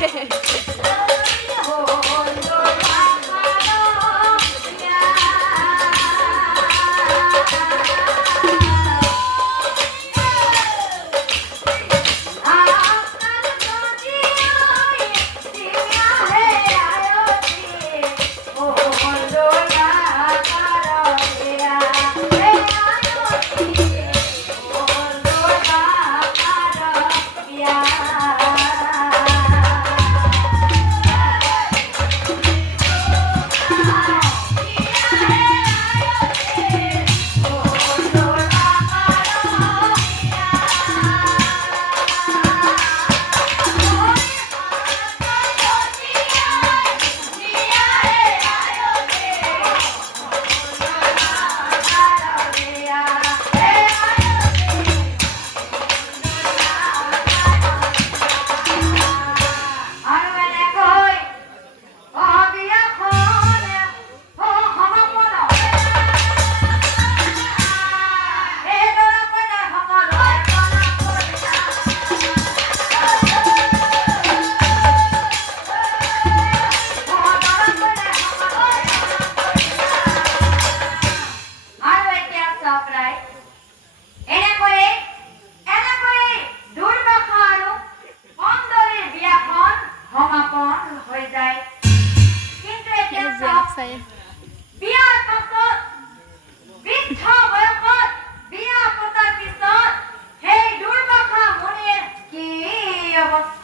है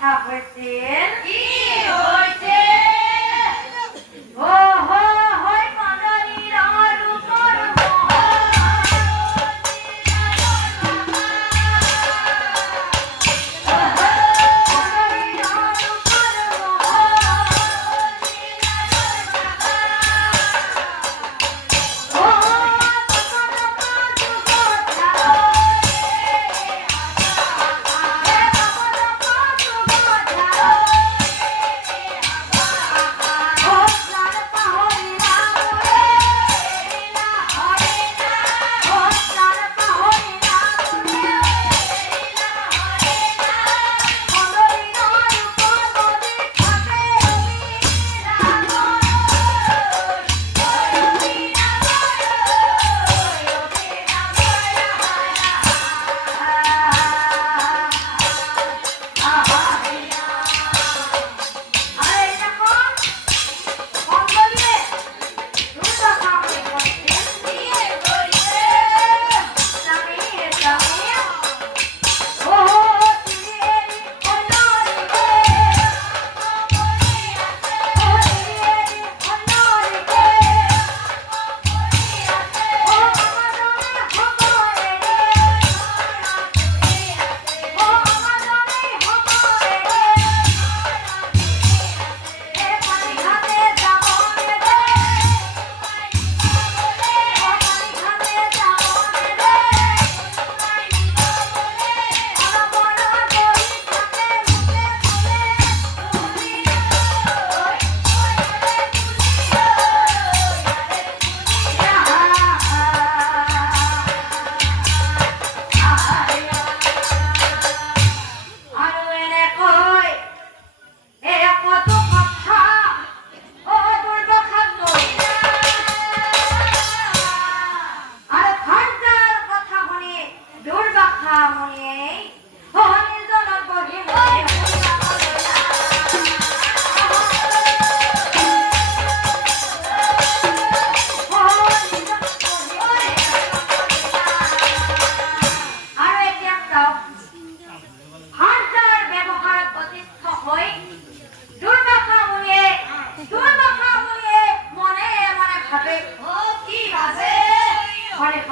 Have within.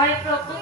হরেক রকম